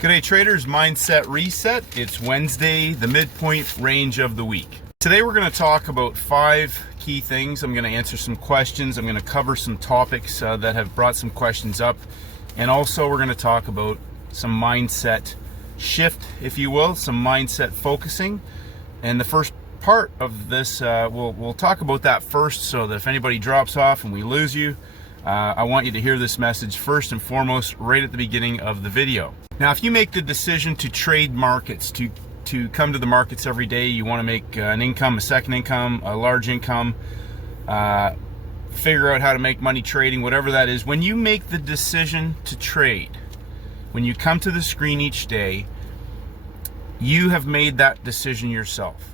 G'day traders, Mindset Reset. It's Wednesday, the midpoint range of the week. Today we're going to talk about 5 key things. I'm going to answer some questions. I'm going to cover some topics that have brought some questions up. And also we're going to talk about some mindset shift, if you will, some mindset focusing. And the first part of this, we'll talk about that first, so that if anybody drops off and we lose you, I want you to hear this message first and foremost right at the beginning of the video. Now, if you make the decision to trade markets, to come to the markets every day, you want to make an income, a second income, a large income, figure out how to make money trading, whatever that is. When you make the decision to trade, when you come to the screen each day, you have made that decision yourself.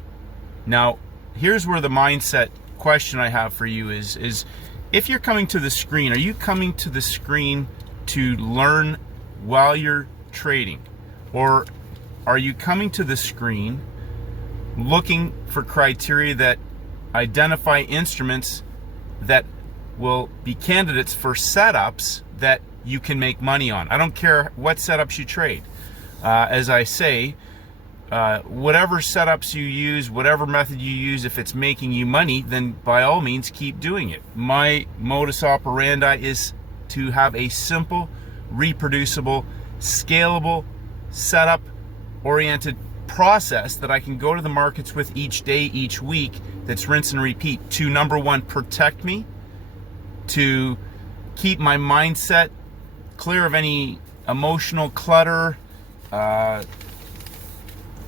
Now, here's where the mindset question I have for you is if you're coming to the screen, are you coming to the screen to learn while you're trading? Or are you coming to the screen looking for criteria that identify instruments that will be candidates for setups that you can make money on? I don't care what setups you trade. As I say, whatever setups you use, whatever method you use, if it's making you money, then by all means keep doing it. My modus operandi is to have a simple, reproducible, scalable, setup oriented process that I can go to the markets with each day, each week, that's rinse and repeat to, number one, protect me, to keep my mindset clear of any emotional clutter,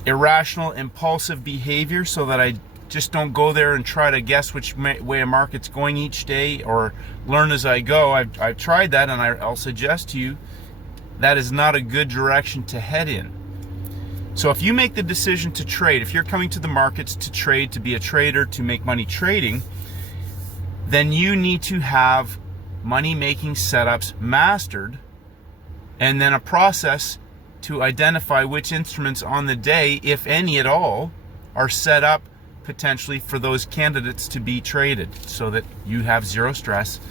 irrational, impulsive behavior, so that I just don't go there and try to guess which way a market's going each day or learn as I go. I've tried that, and I'll suggest to you that is not a good direction to head in. So if you make the decision to trade, if you're coming to the markets to trade, to be a trader, to make money trading, then you need to have money-making setups mastered, and then a process to identify which instruments on the day, if any at all, are set up potentially for those candidates to be traded, so that you have zero stress,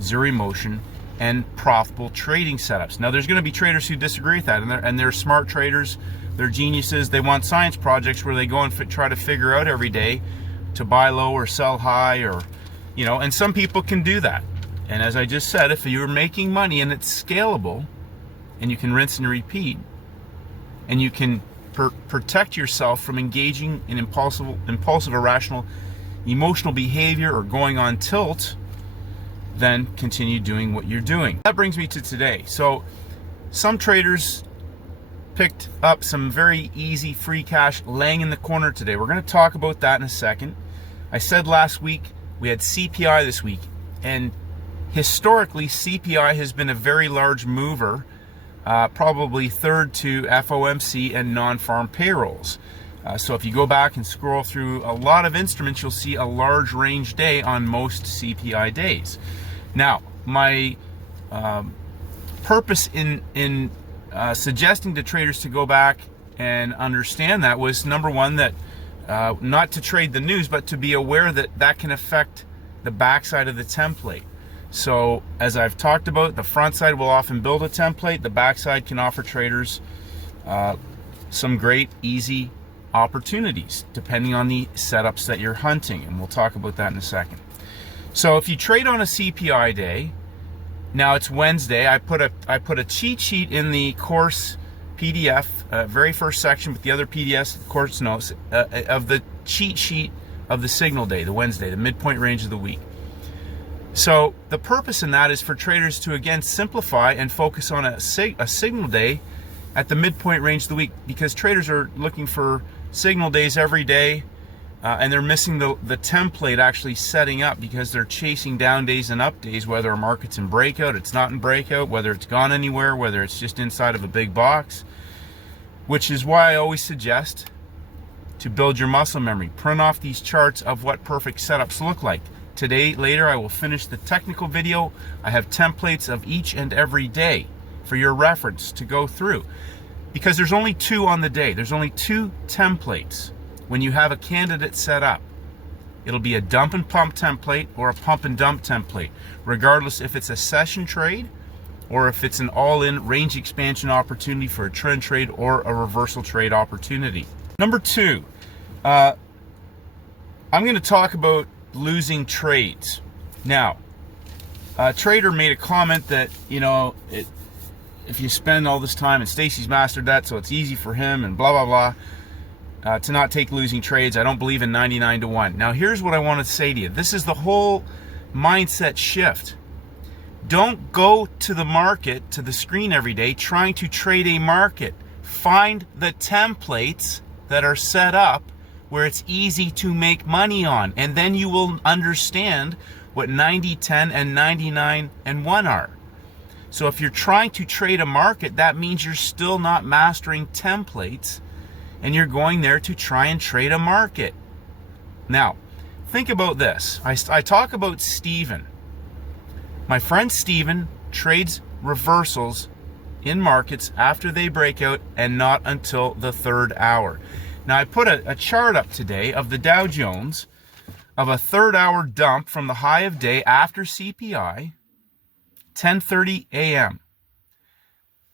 zero emotion, and profitable trading setups. Now, there's going to be traders who disagree with that, and they're smart traders, they're geniuses, they want science projects where they go and try to figure out every day to buy low or sell high, or, you know, and some people can do that. And as I just said, if you're making money and it's scalable, and you can rinse and repeat, and you can protect yourself from engaging in impulsive, irrational, emotional behavior or going on tilt, then continue doing what you're doing. That brings me to today. So some traders picked up some very easy free cash laying in the corner today. We're going to talk about that in a second. I said last week we had CPI this week, and historically CPI has been a very large mover, probably third to FOMC and non-farm payrolls. So if you go back and scroll through a lot of instruments, you'll see a large range day on most CPI days. Now, my purpose in suggesting to traders to go back and understand that was, number one, that not to trade the news, but to be aware that that can affect the backside of the template. So as I've talked about, the front side will often build a template. The back side can offer traders some great, easy opportunities depending on the setups that you're hunting, and we'll talk about that in a second. So if you trade on a CPI day, now it's Wednesday, I put a cheat sheet in the course PDF, very first section with the other PDFs, course notes, of the cheat sheet of the signal day, the Wednesday, the midpoint range of the week. So the purpose in that is for traders to, again, simplify and focus on a signal day at the midpoint range of the week, because traders are looking for signal days every day, and they're missing the template actually setting up, because they're chasing down days and up days, whether a market's in breakout, it's not in breakout, whether it's gone anywhere, whether it's just inside of a big box, which is why I always suggest to build your muscle memory. Print off these charts of what perfect setups look like. Today, later, I will finish the technical video. I have templates of each and every day for your reference to go through, because there's only 2 on the day. There's only 2 templates when you have a candidate set up. It'll be a dump and pump template or a pump and dump template, regardless if it's a session trade or if it's an all-in range expansion opportunity for a trend trade or a reversal trade opportunity. Number two, I'm going to talk about losing trades. Now, a trader made a comment that, you know, if you spend all this time, and Stacey's mastered that, so it's easy for him, and blah, blah, blah, to not take losing trades. I don't believe in 99 to 1. Now, here's what I want to say to you. This is the whole mindset shift. Don't go to the market, to the screen every day, trying to trade a market. Find the templates that are set up where it's easy to make money on, and then you will understand what 90, 10, and 99 and 1 are. So if you're trying to trade a market, that means you're still not mastering templates, and you're going there to try and trade a market. Now, think about this. I talk about Steven. My friend Steven trades reversals in markets after they break out and not until the 3rd hour. Now, I put a chart up today of the Dow Jones of a 3rd hour dump from the high of day after CPI, 10:30 a.m.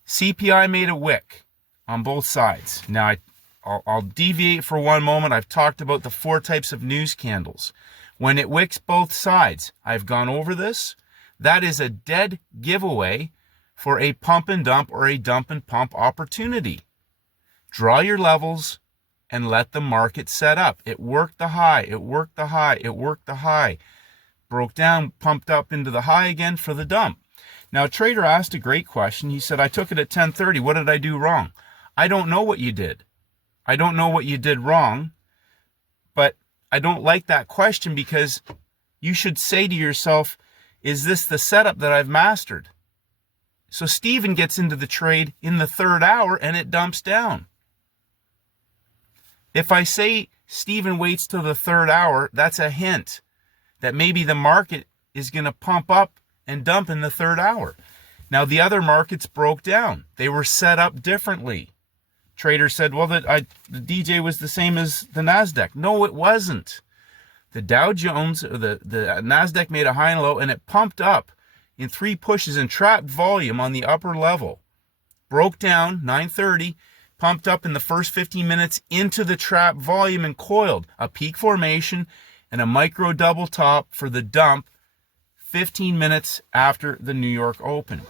CPI made a wick on both sides. Now, I'll deviate for one moment. I've talked about the 4 types of news candles. When it wicks both sides, I've gone over this. That is a dead giveaway for a pump and dump or a dump and pump opportunity. Draw your levels and let the market set up. It worked the high, it worked the high, it worked the high. Broke down, pumped up into the high again for the dump. Now, a trader asked a great question. He said, I took it at 10:30. What did I do wrong? I don't know what you did. I don't know what you did wrong, but I don't like that question, because you should say to yourself, is this the setup that I've mastered? So Steven gets into the trade in the 3rd hour and it dumps down. If I say Steven waits till the 3rd hour, that's a hint that maybe the market is going to pump up and dump in the 3rd hour. Now, the other markets broke down. They were set up differently. Trader said, well, the DJ was the same as the NASDAQ. No, it wasn't. The Dow Jones, the NASDAQ made a high and low, and it pumped up in 3 pushes and trapped volume on the upper level. Broke down, 9:30, pumped up in the first 15 minutes into the trap volume and coiled. A peak formation and a micro double top for the dump 15 minutes after the New York Open.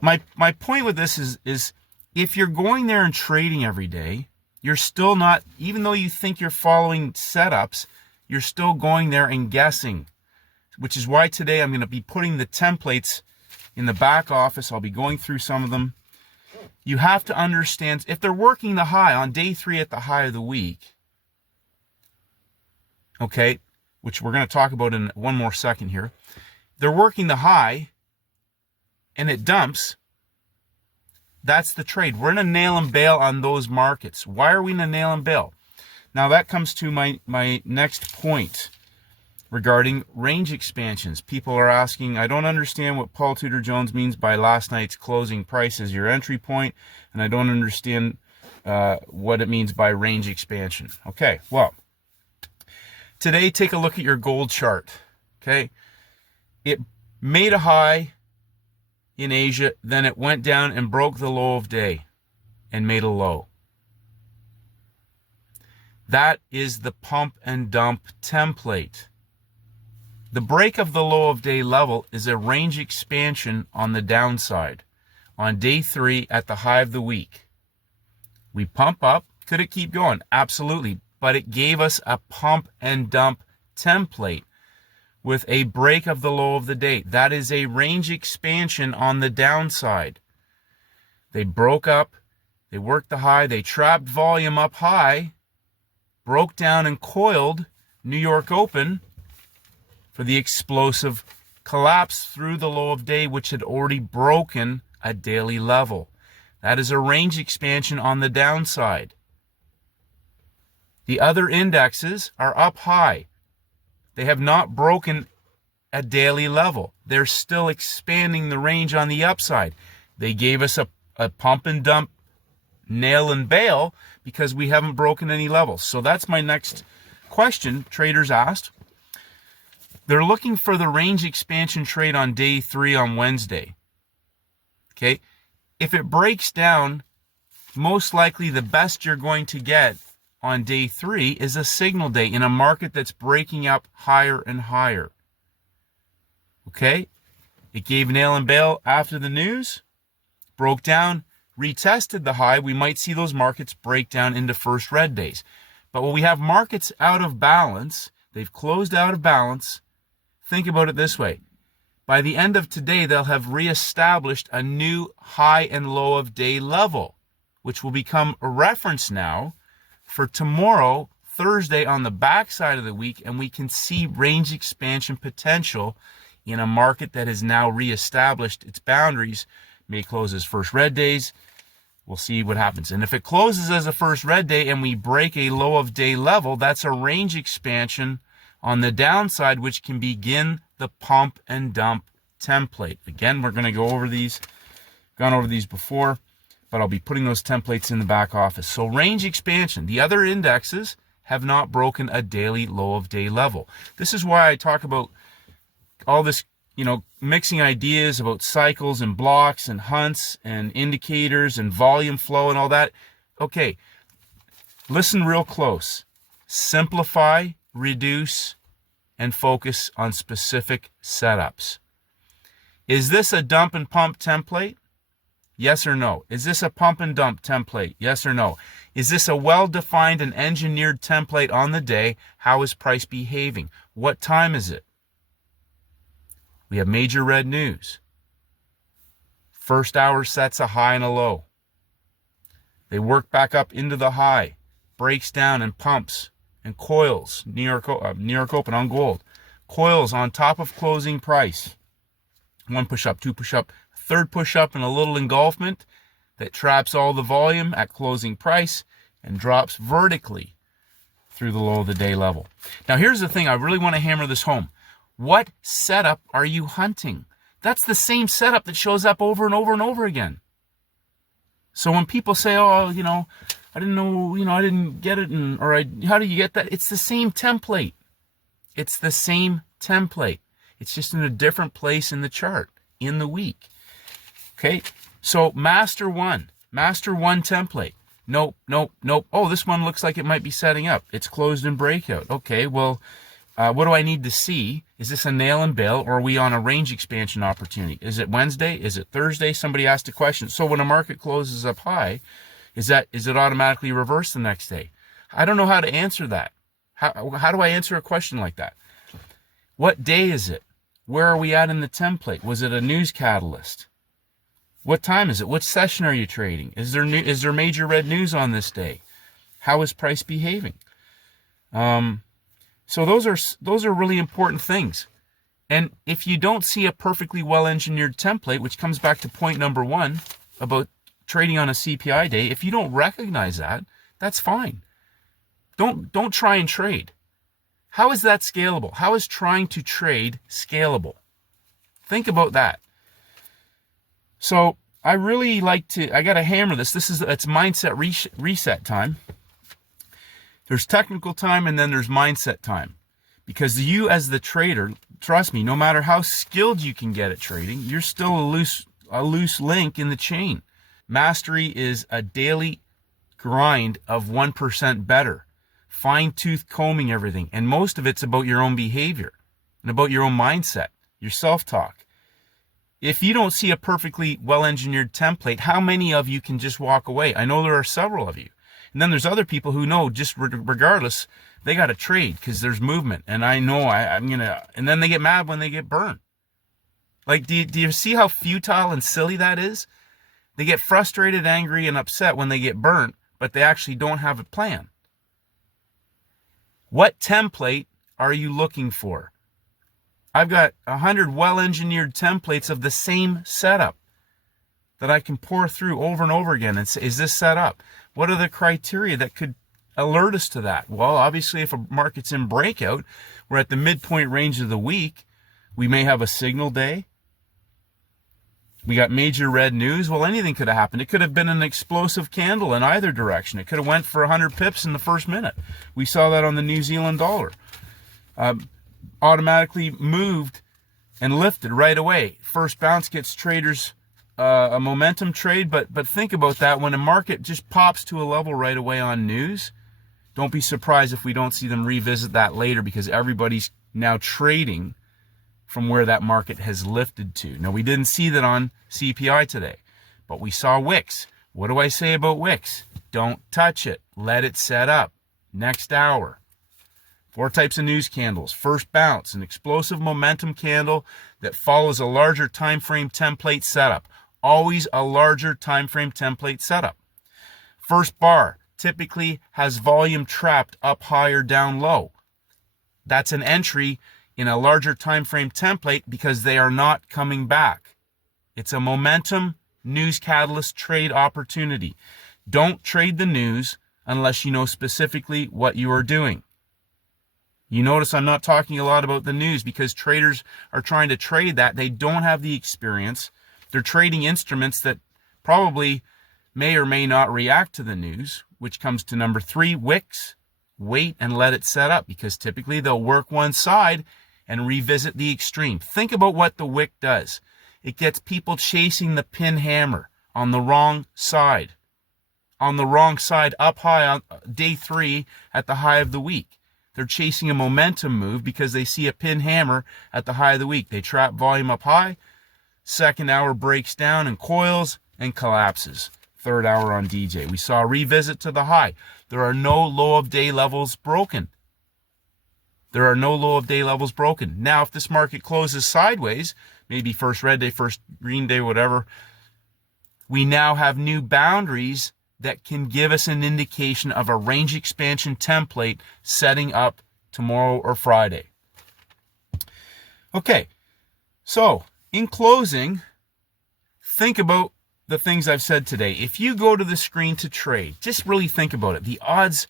My point with this is if you're going there and trading every day, you're still not, even though you think you're following setups, you're still going there and guessing, which is why today I'm going to be putting the templates in the back office. I'll be going through some of them. You have to understand, if they're working the high on day 3 at the high of the week, okay, which we're going to talk about in one more second here, they're working the high and it dumps, that's the trade. We're in a nail and bail on those markets. Why are we in a nail and bail? Now that comes to my next point regarding range expansions. People are asking, I don't understand what Paul Tudor Jones means by last night's closing price as your entry point, and I don't understand what it means by range expansion. Okay, well, today take a look at your gold chart. Okay, it made a high in Asia, then it went down and broke the low of day and made a low. That is the pump and dump template. The break of the low of day level is a range expansion on the downside on day 3 at the high of the week. We pump up. Could it keep going? Absolutely. But it gave us a pump and dump template with a break of the low of the day. That is a range expansion on the downside. They broke up. They worked the high. They trapped volume up high, broke down and coiled New York Open for the explosive collapse through the low of day, which had already broken a daily level. That is a range expansion on the downside. The other indexes are up high. They have not broken a daily level. They're still expanding the range on the upside. They gave us a pump and dump nail and bail because we haven't broken any levels. So that's my next question traders asked. They're looking for the range expansion trade on day 3 on Wednesday. Okay, if it breaks down, most likely the best you're going to get on day 3 is a signal day in a market that's breaking up higher and higher. Okay, it gave nail and bail after the news, broke down, retested the high. We might see those markets break down into first red days. But when we have markets out of balance, they've closed out of balance. Think about it this way. By the end of today, they'll have reestablished a new high and low of day level, which will become a reference now for tomorrow, Thursday, on the backside of the week, and we can see range expansion potential in a market that has now reestablished its boundaries. May close as first red days. We'll see what happens. And if it closes as a first red day and we break a low of day level, that's a range expansion on the downside, which can begin the pump and dump template. Again, we're going to go over these, gone over these before, but I'll be putting those templates in the back office. So range expansion. The other indexes have not broken a daily low of day level. This is why I talk about all this, mixing ideas about cycles and blocks and hunts and indicators and volume flow and all that. Okay, listen real close. Simplify, reduce, and focus on specific setups. Is this a dump and pump template? Yes or no? Is this a pump and dump template? Yes or no? Is this a well-defined and engineered template on the day? How is price behaving? What time is it? We have major red news. First hour sets a high and a low. They work back up into the high, breaks down and pumps and coils. New York Open on gold. Coils on top of closing price. 1 push-up, 2 push-up, 3rd push-up, and a little engulfment that traps all the volume at closing price and drops vertically through the low of the day level. Now here's the thing, I really want to hammer this home. What setup are you hunting? That's the same setup that shows up over and over and over again. So when people say, oh, I didn't know, I didn't get it, how do you get that? It's the same template. It's the same template. It's just in a different place in the chart, in the week. Okay, so master one template. Nope. Oh, this one looks like it might be setting up. It's closed in breakout. Okay, well, what do I need to see? Is this a nail and bail, or are we on a range expansion opportunity? Is it Wednesday? Is it Thursday? Somebody asked a question. So when a market closes up high, is it automatically reversed the next day? I don't know how to answer that. How do I answer a question like that? What day is it? Where are we at in the template? Was it a news catalyst? What time is it? What session are you trading? Is there major red news on this day? How is price behaving? So those are really important things. And if you don't see a perfectly well-engineered template, which comes back to point number 1 about trading on a CPI day, if you don't recognize that, that's fine. Don't try and trade. How is that scalable? How is trying to trade scalable? Think about that. So I really like I got to hammer this. It's mindset reset time. There's technical time and then there's mindset time. Because you as the trader, trust me, no matter how skilled you can get at trading, you're still a loose link in the chain. Mastery is a daily grind of 1% better. Fine-tooth combing everything. And most of it's about your own behavior and about your own mindset, your self-talk. If you don't see a perfectly well-engineered template, how many of you can just walk away? I know there are several of you. And then there's other people who know, just regardless, they got to trade because there's movement. And I know I'm going to, and then they get mad when they get burned. Like, do you see how futile and silly that is? They get frustrated, angry, and upset when they get burnt, but they actually don't have a plan. What template are you looking for? I've got 100 well-engineered templates of the same setup that I can pour through over and over again and say, is this set up? What are the criteria that could alert us to that? Well, obviously, if a market's in breakout, we're at the midpoint range of the week, we may have a signal day. We got major red news. Well, anything could have happened. It could have been an explosive candle in either direction. It could have went for 100 pips in the first minute. We saw that on the New Zealand dollar. Automatically moved and lifted right away. First bounce gets traders a momentum trade, but think about that. When a market just pops to a level right away on news, don't be surprised if we don't see them revisit that later, because everybody's now trading from where that market has lifted to. Now, we didn't see that on CPI today, but we saw wicks. What do I say about wicks? Don't touch it. Let it set up. Next hour. 4 types of news candles. First bounce, an explosive momentum candle that follows a larger time frame template setup. Always a larger time frame template setup. First bar typically has volume trapped up high or down low. That's an entry in a larger time frame template because they are not coming back. It's a momentum news catalyst trade opportunity. Don't trade the news unless you know specifically what you are doing. You notice I'm not talking a lot about the news because traders are trying to trade that. They don't have the experience. They're trading instruments that probably may or may not react to the news, which comes to number 3, wicks. Wait and let it set up, because typically they'll work one side and revisit the extreme. Think about what the wick does. It gets people chasing the pin hammer on the wrong side. On the wrong side, up high on day 3 at the high of the week. They're chasing a momentum move because they see a pin hammer at the high of the week. They trap volume up high. Second hour breaks down and coils and collapses. Third hour on DJ. We saw a revisit to the high. There are no low of day levels broken. There are no low of day levels broken. Now, if this market closes sideways, maybe first red day, first green day, whatever, we now have new boundaries that can give us an indication of a range expansion template setting up tomorrow or Friday. Okay, so in closing, think about the things I've said today. If you go to the screen to trade, just really think about it. The odds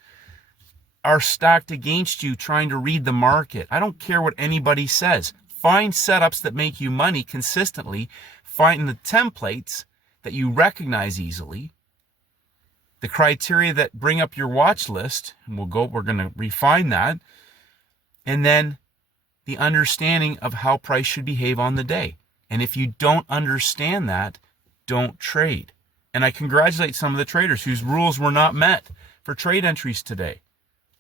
are stacked against you trying to read the market. I don't care what anybody says. Find setups that make you money consistently. Find the templates that you recognize easily. The criteria that bring up your watch list, and we're going to refine that. And then the understanding of how price should behave on the day. And if you don't understand that, don't trade. And I congratulate some of the traders whose rules were not met for trade entries today.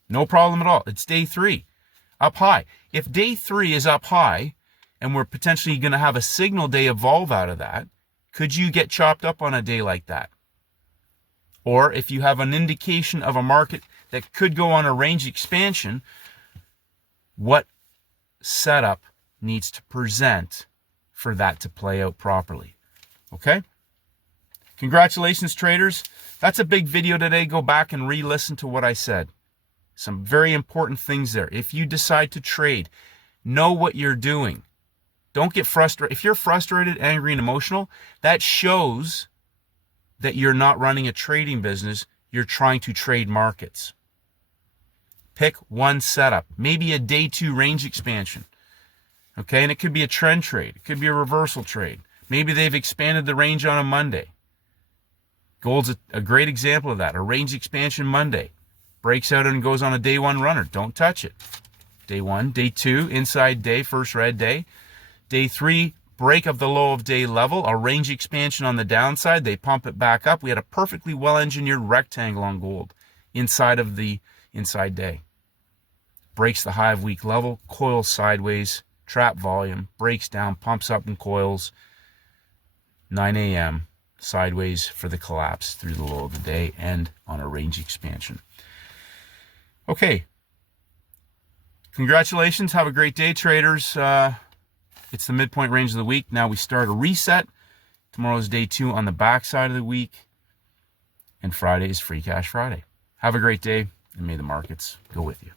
No problem at all. It's day 3, up high. If day 3 is up high, and we're potentially going to have a signal day evolve out of that, could you get chopped up on a day like that? Or if you have an indication of a market that could go on a range expansion, what setup needs to present for that to play out properly? Okay? Congratulations, traders. That's a big video today. Go back and re-listen to what I said. Some very important things there. If you decide to trade, know what you're doing. Don't get frustrated. If you're frustrated, angry, and emotional, that shows that you're not running a trading business. You're trying to trade markets. Pick one setup. Maybe a day 2 range expansion. Okay, and it could be a trend trade. It could be a reversal trade. Maybe they've expanded the range on a Monday. Gold's a great example of that. A range expansion Monday. Breaks out and goes on a day 1 runner. Don't touch it. Day 1. Day 2, inside day, first red day. Day 3, break of the low of day level. A range expansion on the downside. They pump it back up. We had a perfectly well-engineered rectangle on gold inside of the inside day. Breaks the high of week level. Coils sideways. Trap volume. Breaks down. Pumps up and coils. 9 a.m. sideways for the collapse through the low of the day and on a range expansion. Okay. Congratulations. Have a great day, traders. It's the midpoint range of the week. Now we start a reset. Tomorrow's day 2 on the back side of the week. And Friday is Free Cash Friday. Have a great day, and may the markets go with you.